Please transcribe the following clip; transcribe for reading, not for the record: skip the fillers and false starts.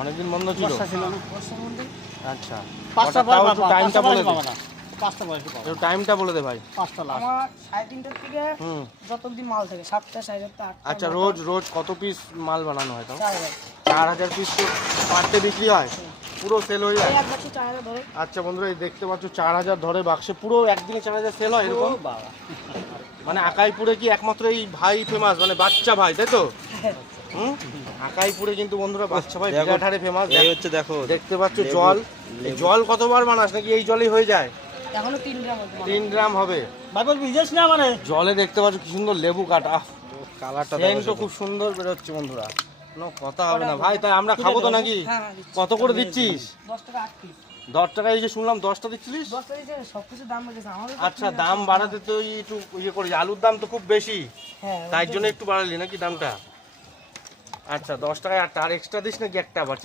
অনেকদিন বন্ধ ছিল। বর্ষা ছিল না। আচ্ছা, পাঁচটা পরে তাও একটু পাবা, টাইমটা বলে দে। পাবা না। পাঁচটা পরে পাবা। একটু টাইমটা বলে দে ভাই। পাঁচটা লাস্ট। আমার 3:30 থেকে হুম। যতদিন মাল থাকে 7টা 7:30 8টা। আচ্ছা, রোজ রোজ কত পিস মাল বানানো হয় তাও? 4,000। 4000 পিস তো পার ডে বিক্রি হয়, পুরো সেল হয়ে যায়? এই এক বাক্সে 4,000 ধরে। আচ্ছা বন্ধুরা, এই দেখতে পাচ্ছ 4000 ধরে বাক্সে, পুরো একদিনে 4000 সেল হয় এরকম? ও বাবা। মানে আকাইপুরে কি একমাত্র এই ভাই ফেমাস, মানে বাচ্চা ভাই, তাই তো? হুম, আকাইপুরে কিন্তু বন্ধুরা বাচ্চা ভাই দেখো, বিরাট হারে ফেমাস। এই হচ্ছে দেখো, দেখতে পাচ্ছ লেবু, জল। লেবু। জল কতবার বানাস, নাকি এই জলই হয়ে যায়? এখনো 3 গ্রাম হতে 3 গ্রাম হবে। ভাই বল বিজনেস না মানে। জলে দেখতে পাচ্ছ কি সুন্দর লেবু কাটা, কালারটা সেন্টও খুব সুন্দর বেরোচ্ছে বন্ধুরা। কোনো কথা হবে না ভাই, তাই আমরা খাবো তো নাকি? হ্যাঁ হ্যাঁ দিচ্ছি। কত করে দিচ্ছিস? 10 টাকা 8 পিস। 10 টাকা, এই যে শুনলাম 10টা দিচ্ছিলিস। 10 টাকা দিচ্ছে, সবকিছু দাম বেড়েছে আমাদের তো আচ্ছা, কিনে দাম বাড়াতে তো একটু ইয়ে করি, আলুর দাম তো খুব বেশি, হ্যাঁ তাই জন্য একটু বাড়ালি নাকি দামটা? আচ্ছা, 10 টাকায় আর এক্সট্রা দিস নাকি একটা আবার?